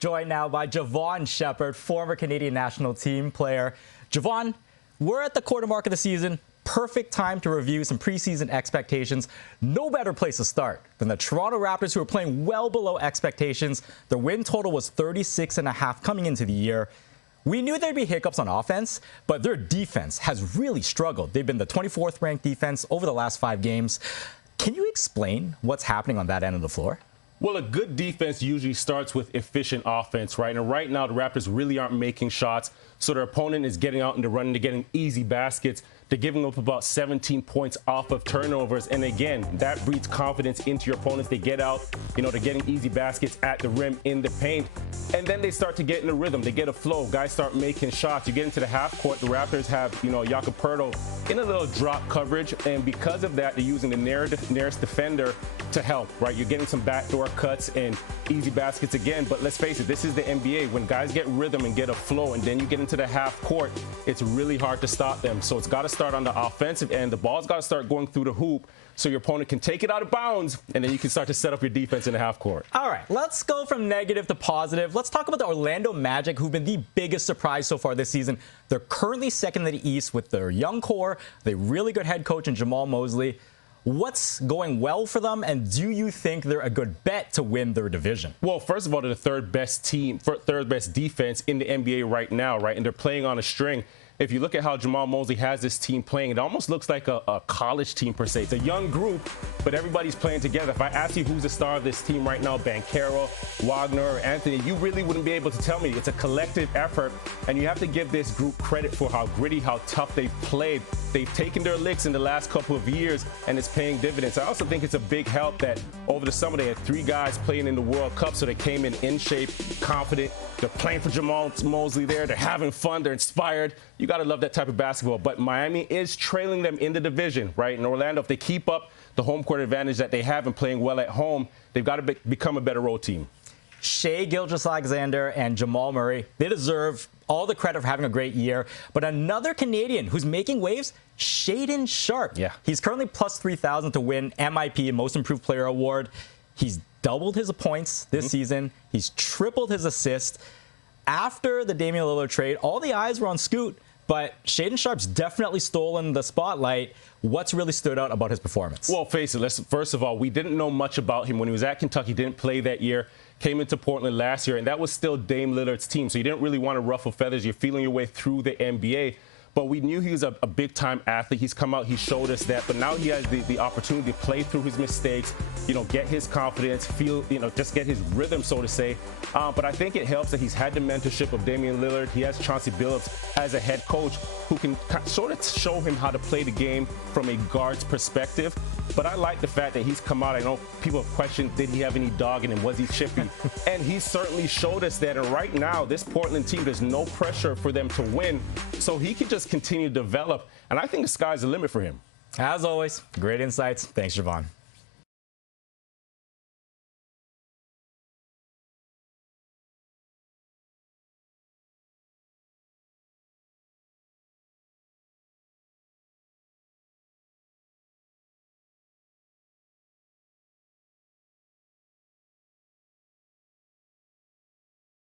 Joined now by Jevohn Shepherd, former Canadian national team player. Jevohn, we're at the quarter mark of the season. Perfect time to review some preseason expectations. No better place to start than the Toronto Raptors, who are playing well below expectations. Their win total was 36.5 coming into the year. We knew there'd be hiccups on offense, but their defense has really struggled. They've been the 24th ranked defense over the last 5 games. Can you explain what's happening on that end of the floor? Well, a good defense usually starts with efficient offense, right? And right now, the Raptors really aren't making shots, so their opponent is getting out into running, they're getting easy baskets. They're giving up about 17 points off of turnovers. And again, that breeds confidence into your opponents. They get out, they're getting easy baskets at the rim in the paint. And then they start to get in a rhythm. They get a flow. Guys start making shots. You get into the half court. The Raptors have, Jakob Poeltl in a little drop coverage. And because of that, they're using the nearest defender to help, right? You're getting some backdoor cuts and easy baskets again. But let's face it, this is the NBA. When guys get rhythm and get a flow, and then you get into the half court, it's really hard to stop them. So it's got to start on the offensive end. The ball's got to start going through the hoop so your opponent can take it out of bounds, and then you can start to set up your defense in the half court. All right, let's go from negative to positive. Let's talk about the Orlando Magic, who've been the biggest surprise so far this season. They're currently second in the East with their young core, the really good head coach in Jamal Mosley. What's going well for them, and do you think they're a good bet to win their division? Well, first of all, they're the third best defense in the NBA right now, right? And they're playing on a string. If you look at how Jamal Mosley has this team playing, it almost looks like a college team per se. It's a young group, but everybody's playing together. If I ask you who's the star of this team right now, Banchero, Wagner, Anthony, you really wouldn't be able to tell me. It's a collective effort, and you have to give this group credit for how gritty, how tough they've played. They've taken their licks in the last couple of years, and it's paying dividends. I also think it's a big help that over the summer they had 3 guys playing in the World Cup, so they came in shape, confident. They're playing for Jamal Mosley there. They're having fun. They're inspired. You got to love that type of basketball. But Miami is trailing them in the division, right? In Orlando, if they keep up the home court advantage that they have and playing well at home, they've got to become a better road team. Shai Gilgeous-Alexander and Jamal Murray, they deserve all the credit for having a great year. But another Canadian who's making waves, Shaedon Sharpe. Yeah. He's currently plus 3,000 to win MIP, Most Improved Player Award. He's doubled his points this season. He's tripled his assists. After the Damian Lillard trade, all the eyes were on Scoot, but Shaedon Sharpe's definitely stolen the spotlight. What's really stood out about his performance? Well, face it, first of all, we didn't know much about him when he was at Kentucky. Didn't play that year. Came into Portland last year, and that was still Dame Lillard's team, so you didn't really want to ruffle feathers. You're feeling your way through the NBA. But we knew he was a big-time athlete. He's come out, he showed us that. But now he has the opportunity to play through his mistakes, get his confidence, just get his rhythm, so to say. But I think it helps that he's had the mentorship of Damian Lillard. He has Chauncey Billups as a head coach who can sort of show him how to play the game from a guard's perspective. But I like the fact that he's come out. I know people have questioned, did he have any dog in him? Was he chippy? And he certainly showed us that. And right now, this Portland team, there's no pressure for them to win. So he can just continue to develop. And I think the sky's the limit for him. As always, great insights. Thanks, Jevohn.